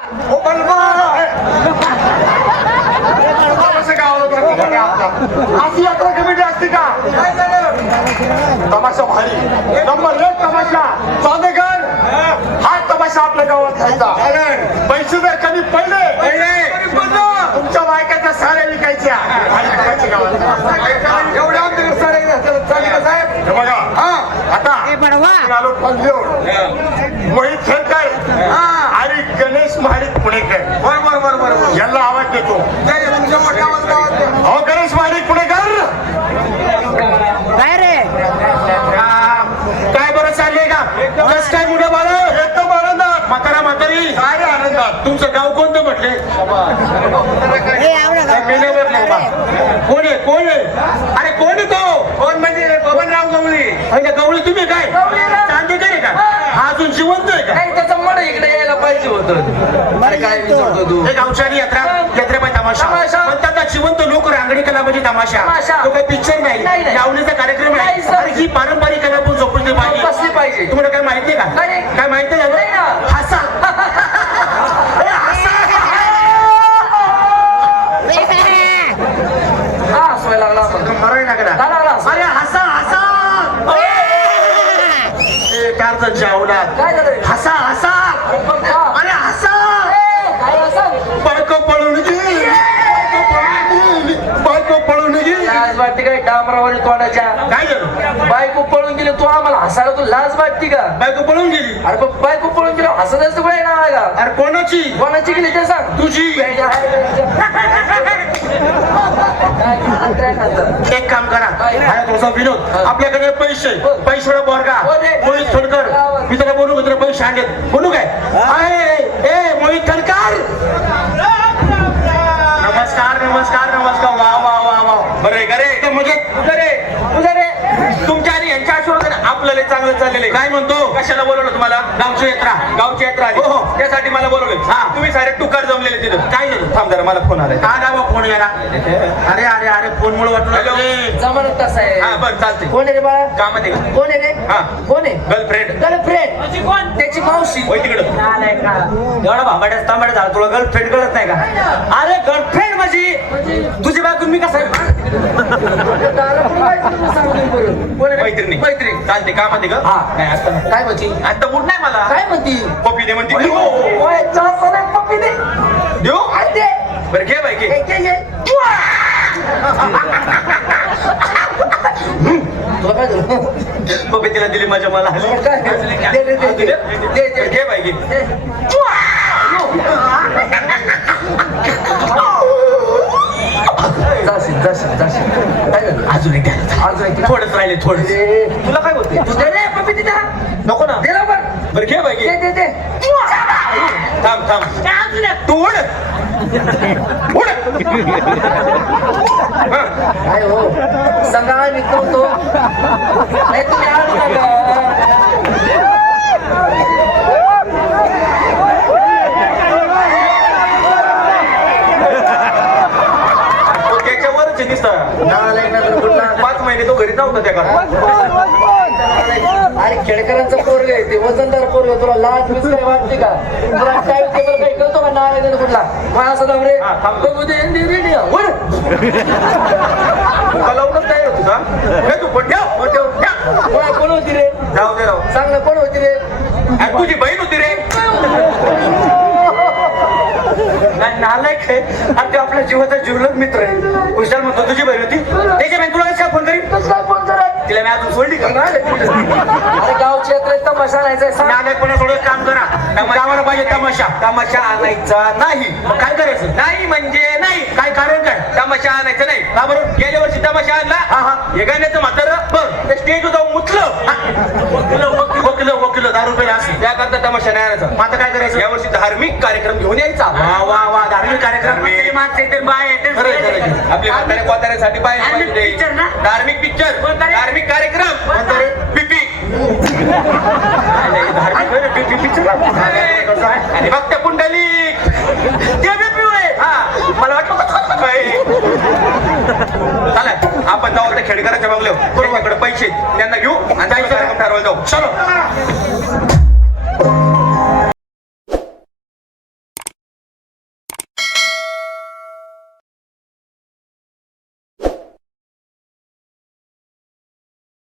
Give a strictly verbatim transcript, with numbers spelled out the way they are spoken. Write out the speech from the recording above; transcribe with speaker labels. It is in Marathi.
Speaker 1: ओ बलवा अशी यात्रा कमिटी असते का? तमाशा भारी नंबर एक तमाशा चांदेकर हा तमाशा आपल्या गावात घ्यायचा. पैसे जर कधी पडले तुमच्या बायकाच्या साड्या विकायच्या एवढ्या आमच्याकडे साड्या चांदेकर साहेब. हे बघा आता आलो पंजाब मोहित खेळकर आणि गणेश महाडिक पुणेकर. बरोबर बरोबर यांना आवाज देतो. तुमच्या मोठ्या आवाज हो गणेश महाडिक पुणेकर
Speaker 2: काय रे
Speaker 1: काय बरं चाललंय का? कस काय मुलं बाळ एकदम आनंदात. म्हातारा म्हातारी काय आनंदात. तुमचं गाव कोणतं म्हटले? कोण आहे कोण आहे? अरे कोण आहे तो? कोण म्हणजे बबनराव गवळी. म्हणजे गवळी तुम्ही काय चांदेकर आहे का? हा अजून जिवंत आहे का?
Speaker 3: नाही त्याचं मन इकडे यायला पाहिजे होतं. अरे काय विचारतो तू?
Speaker 1: हे गावच्यानी यात्रा यात्रेमध्ये तमाशा म्हणतात ना जिवंत लोक रांगडी कला म्हणजे तमाशा. तो काही पिक्चर नाही लावणीचा कार्यक्रम आहे. अरे ही पारंपरिक कला पण जपली पाहिजे.
Speaker 3: कसली पाहिजे
Speaker 1: तुम्हाला काय माहिती आहे का? काय माहिती आहे ना? हसा
Speaker 3: हा हसवायला लागला
Speaker 1: मराय लागला. अरे हसा हसा चार जणच्या अवलाद
Speaker 3: काय झालं?
Speaker 1: हसा हसा अरे हसा.
Speaker 3: काय असं
Speaker 1: बायको पळून गेली बायको पळून गेली.
Speaker 3: लाज वाटते काय डांबरावाने तोंडाच्या?
Speaker 1: काय झालं?
Speaker 3: बायको पळून गेली तू आम्हाला हसायला तू लाज वाटते का?
Speaker 1: बायको पळून गेली.
Speaker 3: अरे पण बायको पळून गेली हसत कुठे येणार आहे का?
Speaker 1: अरे कोणाची?
Speaker 3: कोणाची गेली ते सांग.
Speaker 1: तुझी. एक काम करा अरे तुझा विनोद आपल्याकडे पैसे पैसे बोरगा मोहित थोडकर मी त्याला बोलू तुला पैसे आणलेत बोलू काय? ए मोहित थोडकर नमस्कार नमस्कार नमस्कार. वा वा वा वा बरे का रे? म्हणजे तुझं रे तुझं रे तुमच्या आणि यांच्या आशीर्वादाने आपल्याला चांगलं चाललेलं. काय म्हणतो? कशाला बोलवलं तुम्हाला? गावची यात्रा. गावची यात्रा आली हो त्यासाठी मला बोलवलं. हा तुम्ही सारे टुकार जमलेले तिथं. काय झालं? थांब जरा मला फोन आलाय. काय गावा फोन याला? अरे अरे अरे फोन मुळे वाटलं
Speaker 3: जमानत तसा आहे.
Speaker 1: हा बरं चालते.
Speaker 3: कोण आहे रे बाळा?
Speaker 1: कामात आहे.
Speaker 3: कोण आहे रे?
Speaker 1: हा
Speaker 3: कोण आहे?
Speaker 1: गर्लफ्रेंड.
Speaker 3: गर्लफ्रेंड म्हणजे कोण? त्याची मावशी.
Speaker 1: होय तिकडं.
Speaker 3: आलाय का?
Speaker 1: एवढा भांबाड्या तांबाड्या झाला तुला गर्लफ्रेंड कळत नाही का? अरे गर्लफ्रेंड माझी तुझी बायको मी कसं मैत्रिणी मैत्रिणी चालते कामात आहे का?
Speaker 3: हा.
Speaker 1: नाही आता
Speaker 3: काय म्हणती?
Speaker 1: आता मूड नाही मला.
Speaker 3: काय म्हणती?
Speaker 1: पप्पी दे म्हणते.
Speaker 3: ओय, चहा नाही, पप्पी दे.
Speaker 1: देऊ
Speaker 3: काय दे?
Speaker 1: बरं घे बाई घे.
Speaker 3: घे, घे, घे. तुला काय झालं?
Speaker 1: पप्पी तिला दिली माझ्या मला.
Speaker 3: काय? दे, दे, दे, दे. दे, दे.
Speaker 1: घे बाई घे.
Speaker 3: दे. जाशील, जाशील, जाशील. काय झालं?
Speaker 1: अजून एक द्या.
Speaker 3: अजून एक.
Speaker 1: थोडंच राहिले थोडं.
Speaker 3: दे.
Speaker 1: तुला काय बोलते?
Speaker 3: तू दे रे, पप्पी दे त्याला.
Speaker 1: नको ना.
Speaker 3: दे लवकर.
Speaker 1: बरं घे बाई
Speaker 3: दे,
Speaker 1: घे.
Speaker 3: दे, दे.
Speaker 1: थांब थांब तू उड उड. हा.
Speaker 3: काय हो सांगा मी तो नाही तुम्ही आलो नका.
Speaker 1: त्याच्यावरच दिसत पाच महिने तो घरी नव्हता त्या घरात.
Speaker 3: अरे खेडकरांचं पोरग आहे ते वजनदार पोरग. तुला लाज बीज काय वाटते का? तुला काय टेबल काही करतो का? नाव कुठला मला असं दाम रे बघू दे
Speaker 1: कलावूनच तयार होतो का? हे तू पण ठेव पण ठेव ठेव.
Speaker 3: कोणा कोण होती रे?
Speaker 1: जाऊ दे राव.
Speaker 3: सांग ना कोण होती रे?
Speaker 1: अरे तुझी बहीण होती रे. नाही नालायक आहे. आणि ते आपल्या जीवाचा जीवलग मित्र आहे. कुशाल म्हणतो तुझी बहीण होती त्याच्या बहीण तुला कसं फोन करीन?
Speaker 3: कसं काय फोन करा?
Speaker 1: तिला मी अजून सोडली का?
Speaker 3: अरे गावची यात्रेत तमाशा आणायचा सांग.
Speaker 1: नालायकपणा थोडं काम करा. आम्हाला पाहिजे तमाशा. तमाशा आणायचा नाही. मग काय करायचं? नाही म्हणजे नाही. काय कारण काय? तमाशा आणायचं नाही. का बरं? गेल्या वर्षी तमाशा आणला. हा हा हे गाण्याचं म्हातारं बघ ते स्टेजवर जाऊन मुतलं वकिल वकिल वकिल दहा रुपये असं त्याकरता तमाशा नाही आणायचा. मग आता काय करायचं? या वर्षी धार्मिक कार्यक्रम घेऊन यायचा. वा वा वा धार्मिक कार्यक्रम. माणसं येते बाय येते. आपल्या म्हाताऱ्या कोताऱ्यासाठी पाहिजे धार्मिक पिक्चर धार्मिक कार्यक्रम पिपी भक्त पुंडली हा मला वाटलं चला आपण जाऊ त्या खेडकरांच्या बंगल्यावर पैसे त्यांना घेऊ आणि कार्यक्रम ठरवायला जाऊ. चलो.